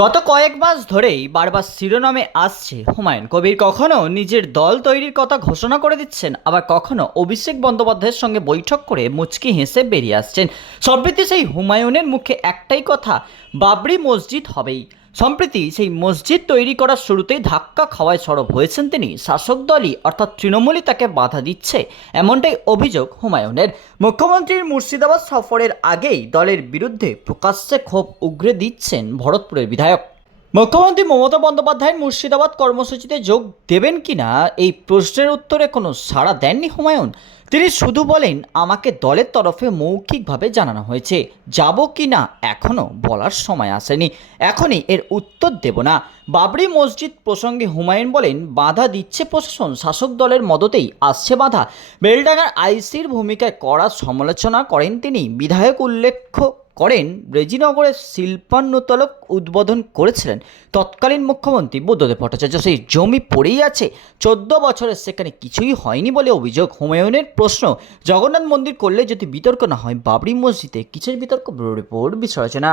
গত কয়েক মাস ধরেই বারবার শিরোনামে আসছে হুমায়ুন। কবির কখনো নিজের দল তৈরির কথা ঘোষণা করে দিচ্ছেন, আবার কখনো অভিষেক বন্দ্যোপাধ্যায়ের সঙ্গে বৈঠক করে মুচকি হেসে বেরিয়ে আসছেন। সম্প্রতি সেই হুমায়ুনের মুখে একটাই কথা, বাবরি মসজিদ হবেই। সম্প্রতি সেই মসজিদ তৈরি করার শুরুতেই ধাক্কা খাওয়ায় সরব হয়েছেন তিনি। শাসক দলই অর্থাৎ তৃণমূলই তাকে বাধা দিচ্ছে, এমনটাই অভিযোগ হুমায়ুনের। মুখ্যমন্ত্রীর মুর্শিদাবাদ সফরের আগেই দলের বিরুদ্ধে প্রকাশ্যে ক্ষোভ উগরে দিচ্ছেন ভরতপুরের বিধায়ক। মুখ্যমন্ত্রী মমতা বন্দ্যোপাধ্যায়ের মুর্শিদাবাদ কর্মসূচিতে যোগ দেবেন কিনা, এই প্রশ্নের উত্তরে কোনো সাড়া দেননি হুমায়ুন। তিনি শুধু বলেন, আমাকে দলের তরফে মৌখিকভাবে জানানো হয়েছে। যাব কি না এখনও বলার সময় আসেনি। এখনই এর উত্তর দেব না। বাবরি মসজিদ প্রসঙ্গে হুমায়ুন বলেন, বাধা দিচ্ছে প্রশাসন, শাসক দলের মদতেই আসছে বাধা। বেলডাঙ্গার আইসির ভূমিকায় কড়া সমালোচনা করেন তিনি। বিধায়ক উল্লেখ করেন ব্রেজিনগরে শিল্পান্নতলক উদ্বোধন করেছিলেন তৎকালীন মুখ্যমন্ত্রী বুদ্ধদেব ভট্টাচার্য। সেই জমি পড়েই আছে। চোদ্দ বছরের সেখানে কিছুই হয়নি বলে অভিযোগ। হুমায়ুনের প্রশ্ন, জগন্নাথ মন্দির করলে যদি বিতর্ক না হয়, বাবরি মসজিদে কিসের বিতর্ক? রিপোর্ট, বিশ্বরচনা।